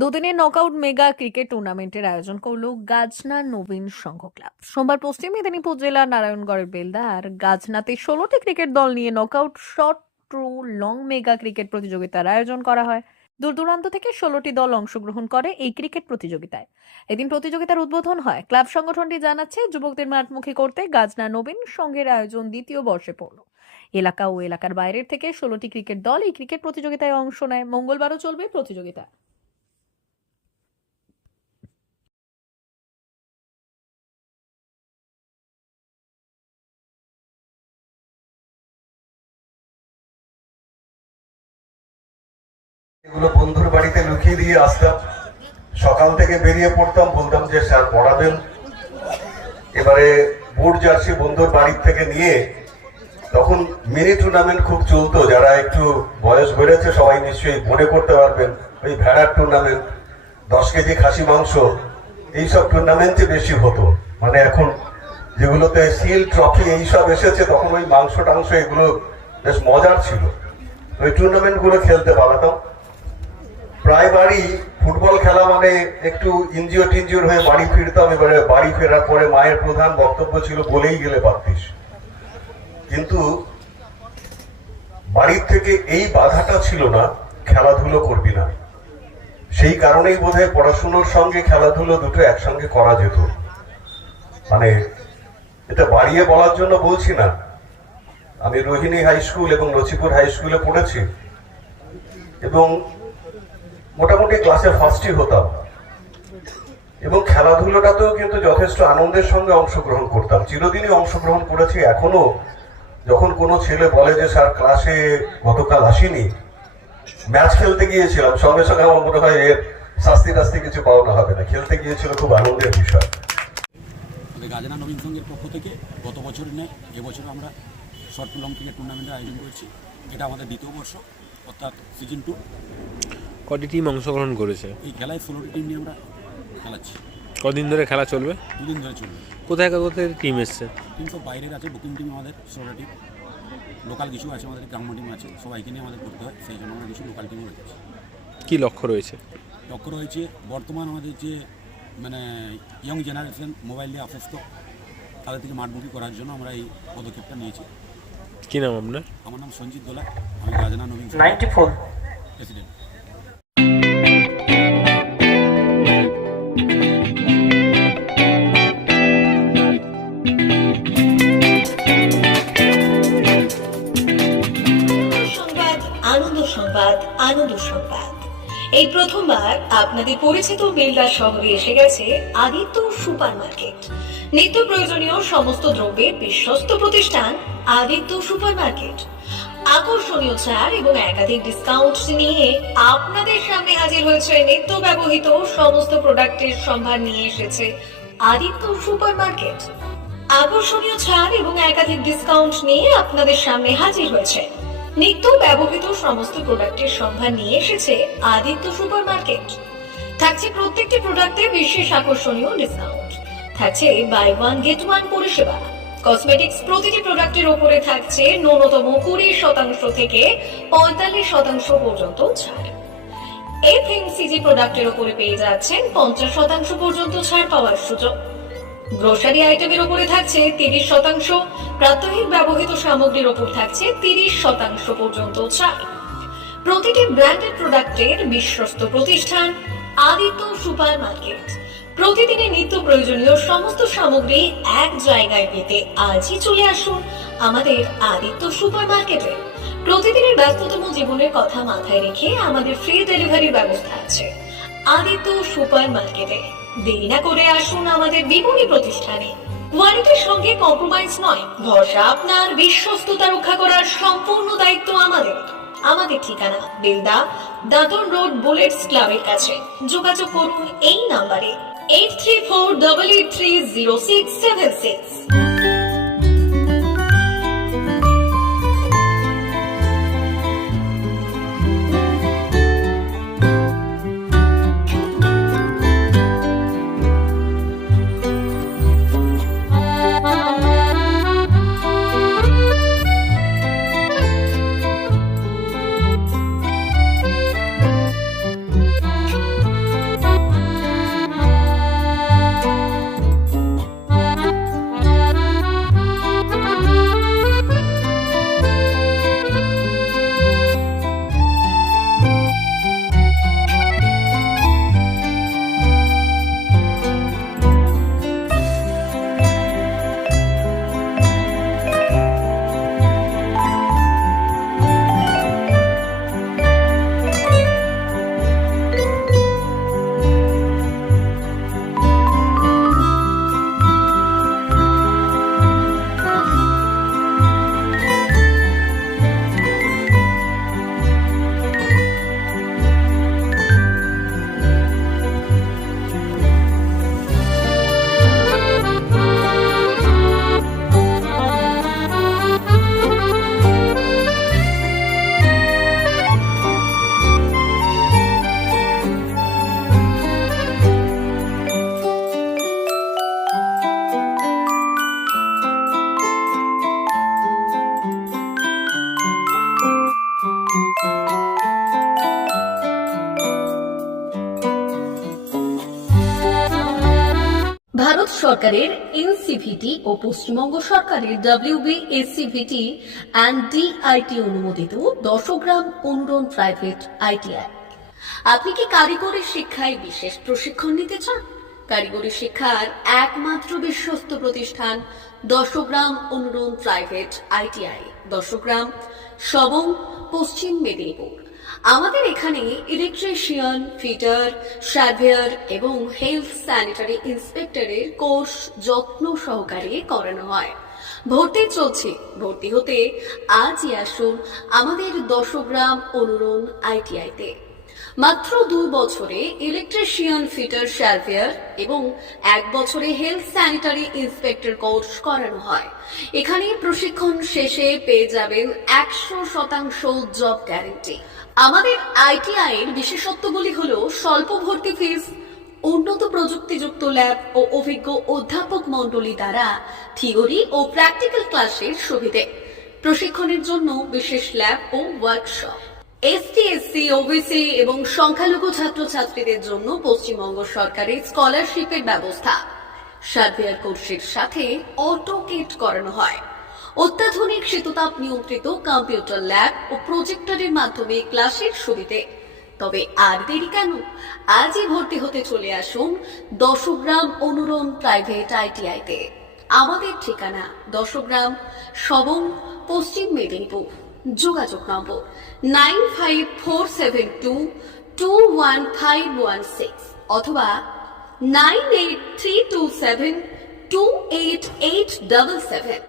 দুদিনের knockout mega cricket টুর্নামেন্টের আয়োজন করলো গাজনা নবীন সংঘ ক্লাব। সোমবার পশ্চিম মেদিনীপুর জেলার নারায়ণগড়ের বেলদা আর গাজনাতে 16টি ক্রিকেট দল নিয়ে knockout short true long mega cricket প্রতিযোগিতার আয়োজন করা হয়। দূর দূরান্ত থেকে 16টি দল অংশগ্রহণ করে এই ক্রিকেট প্রতিযোগিতায়। এদিন প্রতিযোগিতার উদ্বোধন হয়। ক্লাব সংগঠনটি জানাচ্ছে, যুবকদের মাঠমুখী করতে গাজনা নবীন সংঘের আয়োজন দ্বিতীয় বর্ষে পড়ল। এলাকা ও এলাকার বাইরের থেকে 16টি ক্রিকেট দল এই ক্রিকেট প্রতিযোগিতায় অংশ নেয়। মঙ্গলবারও চলবে প্রতিযোগিতা। এগুলো বন্ধুর বাড়িতে লুকিয়ে দিয়ে আসতাম, সকাল থেকে বেরিয়ে পড়তাম, বলতাম যে স্যার পড়াবেন। এবারে বুট জার্সি বন্ধুর বাড়ির থেকে নিয়ে, তখন মিনি টুর্নামেন্ট খুব চলতো, যারা একটু বয়স বেড়েছে সবাই নিশ্চয়ই মনে করতে পারবেন, ওই ভেড়ার টুর্নামেন্ট, 10 কেজি খাসি মাংস, এইসব টুর্নামেন্টে বেশি হতো। মানে এখন যেগুলোতে সিল ট্রফি এইসব এসেছে, তখন ওই মাংস টাংস এগুলো বেশ মজার ছিল। ওই টুর্নামেন্ট গুলো খেলতে পারতাম। প্রায় বাড়ি ফুটবল খেলা মানে একটু ইনজিওর হয়ে বাড়ি ফিরতাম। এবারে বাড়ি ফেরার পরে মায়ের প্রধান বক্তব্য ছিল, বলেই গেলে পারতিস। কিন্তু বাড়ির থেকে এই বাধাটা ছিল না, খেলাধুলো করবি না। সেই কারণেই বোধহয় পড়াশুনোর সঙ্গে খেলাধুলো দুটো একসঙ্গে করা যেত। মানে এটা বাড়িয়ে বলার জন্য বলছি না। আমি রোহিণী হাই স্কুল এবং নচিপুর হাই স্কুলে পড়েছি এবং মোটামুটি ক্লাসে ফার্স্টই হতাম, এবং খেলাধুলোটাতেও কিন্তু যথেষ্ট আনন্দের সঙ্গে অংশগ্রহণ করতাম। চিরদিনই অংশগ্রহণ করেছি। এখনো যখন কোনো ছেলে বলে যে স্যার ক্লাসে গতকাল আসিনি, ম্যাচ খেলতে গিয়েছিলাম, সঙ্গে সঙ্গে আমার মনে হয় এর শাস্তি কিছু পাওনা হবে না। খেলতে গিয়েছিল, খুব আনন্দের বিষয়। গাজনা নবীন সংঘের পক্ষ থেকে গত বছর নেয় এবছর আমরা শর্ট টু লং ক্রিকেট টুর্নামেন্টের আয়োজন করছি। এটা আমাদের দ্বিতীয় বর্ষ, অর্থাৎ সিজন 2। কটি টিম অংশগ্রহণ করেছে? এই খেলায় 16টি টিম নিয়ে আমরা খেলাচ্ছি। কদিন ধরে খেলা চলবে? 2 দিন ধরে চলবে। কোথায় কোথায় টিম এসছে? টিম সব বাইরের আছে, বুকিং টিম আমাদের 16টা টিম, লোকাল কিছু আছে, আমাদের গ্রাম্য টিম আছে, সবাইকে নিয়ে আমাদের করতে হয়। সেই জন্য আমরা কিছু লোকাল টিমও রেখেছি। কী লক্ষ্য রয়েছে? লক্ষ্য রয়েছে বর্তমান আমাদের যে মানে ইয়ং জেনারেশন মোবাইল দিয়ে অসুস্থ, তাদের থেকে মাঠমুখী করার জন্য আমরা এই পদক্ষেপটা নিয়েছি। কী নাম আপনার? আমার নাম সঞ্জিত দোলা, আমি গাজনা নবীন 94 প্রেসিডেন্ট। আনন্দ সংবাদ, আনন্দ সংবাদ। এই প্রথমবার আপনাদের পরিচিত বেলদা শহরে এসে গেছে আদিত্য সুপার মার্কেট। নিত্য প্রয়োজনীয় সমস্ত দ্রব্যের বিশ্বস্ত প্রতিষ্ঠান আদিত্য সুপার মার্কেট। আকর্ষণীয় ছাড় এবং একাধিক ডিসকাউন্ট নিয়ে আপনাদের সামনে হাজির হয়েছে। নিত্য ব্যবহৃত সমস্ত প্রোডাক্টের সম্ভার নিয়ে এসেছে আদিত্য সুপার মার্কেট। আকর্ষণীয় ছাড় এবং একাধিক ডিসকাউন্ট নিয়ে আপনাদের সামনে হাজির হয়েছে। নিত্য ব্যবহৃত সমস্ত প্রোডাক্টের সম্ভার নিয়ে এসেছে আদিত্য সুপার মার্কেট। থাকছে প্রত্যেকটি প্রোডাক্টে বিশেষ আকর্ষণীয় ডিসকাউন্ট। থাকছে বাই ওয়ান গেট ওয়ান পরিষেবা। কসমেটিক্স প্রতিটি প্রোডাক্টের উপরে থাকছে ন্যূনতম 20% থেকে 45% পর্যন্ত ছাড়। এফএমসিজি প্রোডাক্টের উপরে পেয়ে যাচ্ছেন 50% পর্যন্ত ছাড় পাওয়ার সুযোগ। গ্রোসারি আইটেমের উপরে থাকছে 30%, প্রাত্যহিক ব্যবহৃত সামগ্রীর উপর থাকছে 30% পর্যন্ত ছাড়। প্রতিটি ব্র্যান্ডেড প্রোডাক্টের বিশ্বস্ত প্রতিষ্ঠান আদিত্য সুপার মার্কেট। প্রতিদিনের নিত্য প্রয়োজনীয় সমস্ত সামগ্রী এক জায়গায় পেতে আজই চলে আসুন আমাদের আদিত্য সুপার মার্কেটে। প্রতিদিনের ব্যস্ততম জীবনের কথা মাথায় রেখে আমাদের ফ্রি ডেলিভারির ব্যবস্থা আছে আদিত্য সুপার মার্কেটে। দেরি না করে আসুন আমাদের বিপণী প্রতিষ্ঠানে। কোয়ালিটির সঙ্গে কম্প্রোমাইজ নয়, ভরসা আপনার, বিশ্বস্ততা রক্ষা করার সম্পূর্ণ দায়িত্ব আমাদের। আমাদের ঠিকানা বেলদা, দাদন রোড, বুলেটস ক্লাবের কাছে। যোগাযোগ করুন এই নাম্বারে 8348830676। ভারত সরকারের এনসিভিটি ও পশ্চিমবঙ্গ সরকারের WBSCVT অ্যান্ড DIT অনুমোদিত 10 গ্রাম অনুরণ প্রাইভেট ITI। আপনি কি কারিগরি শিক্ষায় বিশেষ প্রশিক্ষণ নিতে চান? কারিগরি শিক্ষার একমাত্র বিশ্বস্ত প্রতিষ্ঠান 10 গ্রাম অনুরণ প্রাইভেট ITI, 10 গ্রাম, সবং, পশ্চিম মেদিনীপুর। আমাদের এখানে ইলেকট্রিশিয়ান, ফিটার, সার্ভেয়ার এবং হেলথ স্যানিটারি ইন্সপেক্টরের কোর্স যত্ন সহকারে করানো হয়। ভর্তি চলছে। ভর্তি হতে আজই আসুন আমাদের 10 গ্রাম অনুরণ ITI-তে। মাত্র 2 বছরে ইলেকট্রিশিয়ান, ফিটার, সার্ভেয়ার এবং 1 বছরে হেলথ স্যানিটারি ইন্সপেক্টর কোর্স করানো হয়। এখানে প্রশিক্ষণ শেষে পেয়ে যাবেন 100% জব গ্যারান্টি। আমাদের ITI এর বিশেষত্বগুলি হলো স্বল্প ভর্তি ফিস, উন্নত প্রযুক্তিযুক্ত ল্যাব ও অভিজ্ঞ অধ্যাপক মণ্ডলী দ্বারা থিওরি ও প্র্যাকটিক্যাল ক্লাসের সুবিধে, প্রশিক্ষণের জন্য বিশেষ ল্যাব ও ওয়ার্কশপ, ST, SC, OBC এবং সংখ্যালঘু ছাত্রছাত্রীদের জন্য পশ্চিমবঙ্গ সরকারের স্কলারশিপের ব্যবস্থা। সার্ভেয়ার কোর্সের সাথে অটোকেট করানো হয়। অত্যাধুনিক শীততাপ নিয়ন্ত্রিত কম্পিউটার ল্যাব ও প্রজেক্টরের মাধ্যমে ক্লাসের সুবিধে। তবে আর দেরি কেন? আজই ভর্তি হতে চলে আসুন 10 গ্রাম অনুরণ প্রাইভেট ITI-তে। আমাদের ঠিকানা 10 গ্রাম, সবং, পশ্চিম মেদিনীপুর। যোগাযোগ নম্বর 9547221516 অথবা 9832728877।